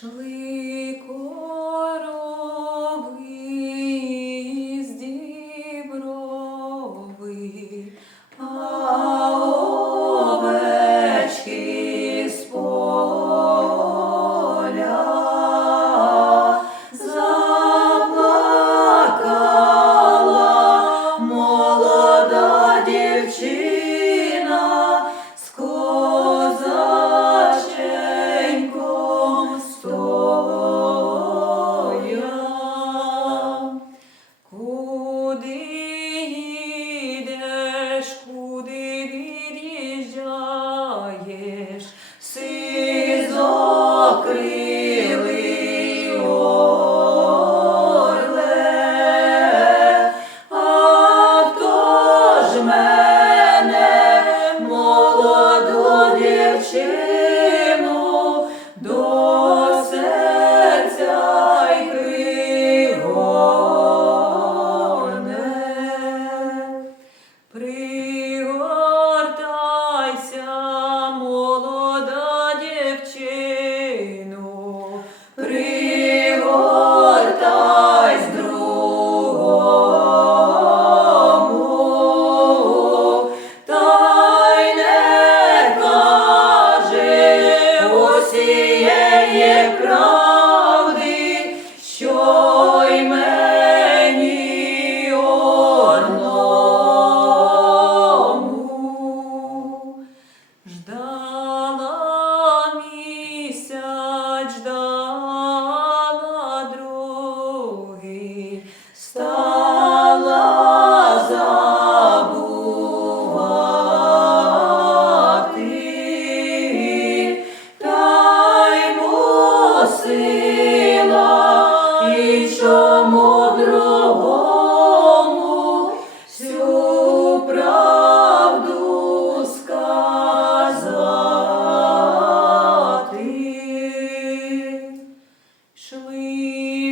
Шли please.